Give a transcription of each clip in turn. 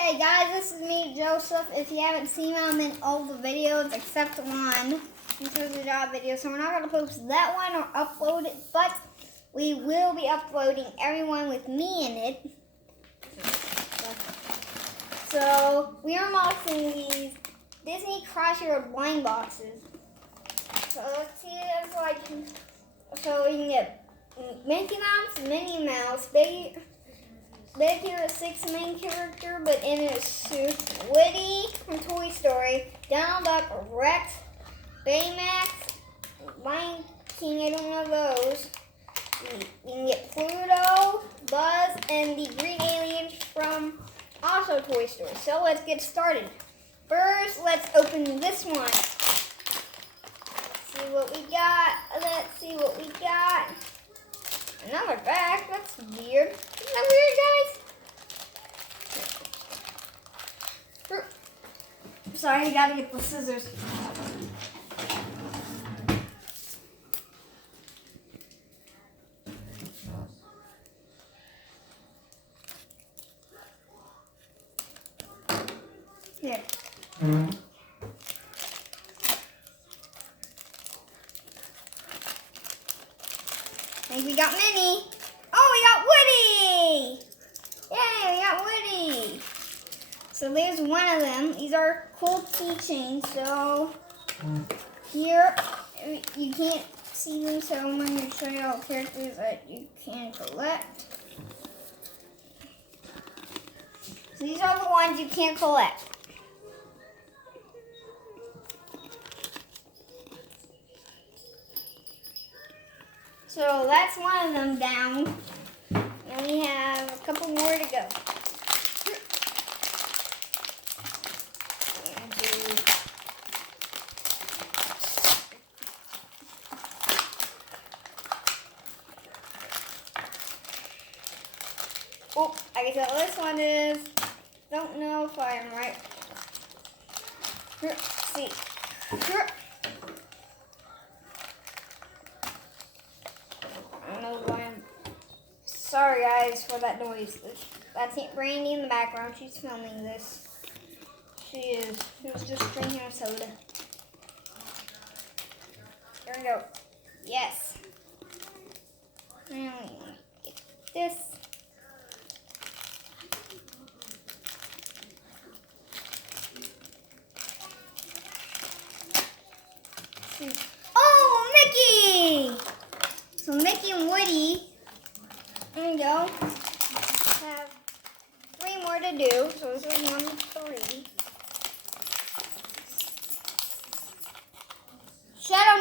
Okay guys, this is me, Joseph. If you haven't seen me, I'm in all the videos except one. This is a job video, so we're not going to post that one or upload it, but we will be uploading everyone with me in it. So, we are unboxing these Disney Crossy Road blind boxes. So, let's see what it's like. So, you can get Mickey Mouse, Minnie Mouse, Big Hero 6 main character, but in a suit. Woody from Toy Story, Donald Duck, Rex, Baymax, Lion King, I don't know those. You can get Pluto, Buzz, and the green aliens from also Toy Story. So let's get started. First, let's open this one. Let's see what we got. Another bag. That's weird. Isn't that weird, guys? Sorry, I gotta get the scissors. Here. I think we got Minnie. Oh, we got Woody! Yay, we got Woody! So there's one of them. These are cool keychains. So here, you can't see them, so I'm going to show you all characters that you can collect. So these are the ones you can't collect. So that's one of them down. And we have a couple more to go. Oh, I can tell this one is, don't know if I am right. Let's see. Sorry guys for that noise. That's Aunt Brandy in the background. She's filming this. She is. She was just drinking a soda. There we go. Yes. Now we want to get this. Oh, Mickey! So Mickey and Woody. There we go. Have 3 more to do. So this is 1 to 3. Shadow,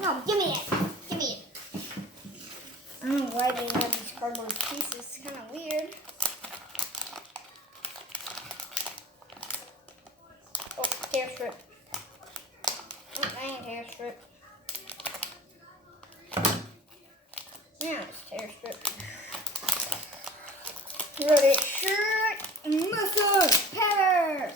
no, give me it. I don't know why they have these cardboard pieces. It's kind of weird. Oh, tear strip. Oh, I ain't tear strip. Yeah, it's tear strip. Ready, shirt, mustache, peppers.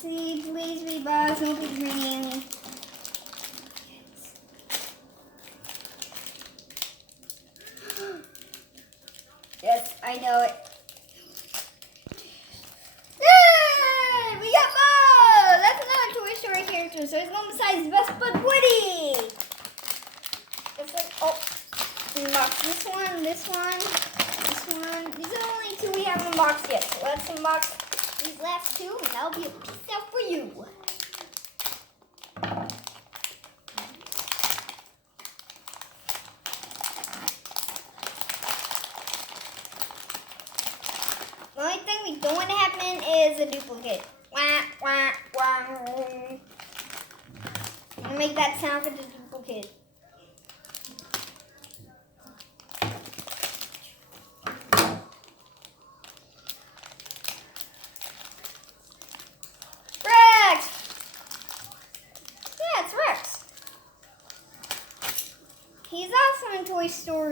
Please be Buzz, don't be green. Yes, I know it. Yay! We got Buzz! That's another Toy Story character, so it's not besides Buzz, but Woody! It's like, oh, unbox this one. These are the only 2 we haven't unboxed yet, so let's unbox these last 2, and that'll be a piece out for you. The only thing we don't want to happen is a duplicate. Wah, wah, wah. I'll make that sound for the duplicate.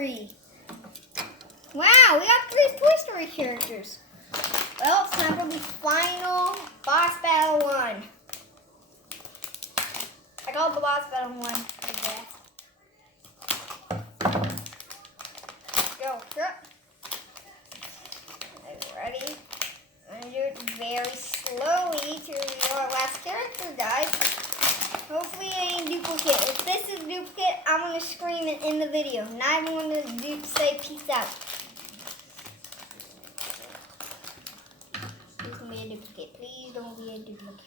Story. Wow, we got 3 Toy Story characters. Well, it's time for the final boss battle 1. I called the boss battle 1, I guess. Go, truck. Are you ready? I'm going to do it very slowly to reveal our last character, guys. Hopefully it ain't duplicate. If this is duplicate, I'm going to scream it in the video. Not even going to say peace out. Please don't be a duplicate. Please don't be a duplicate.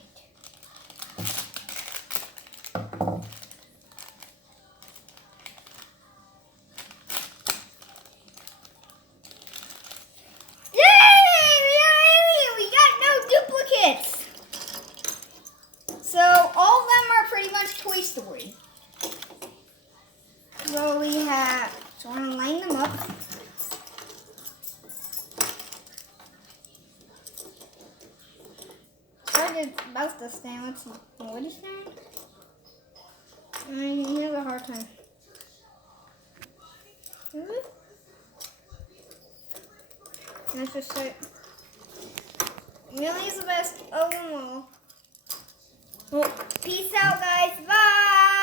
So all of them are pretty much Toy Story. So we have, so I'm gonna line them up. Started about to stand. Let's see. What is that? I have a hard time. Let's just start. Millie's the best of them all. Well, peace out, guys. Bye.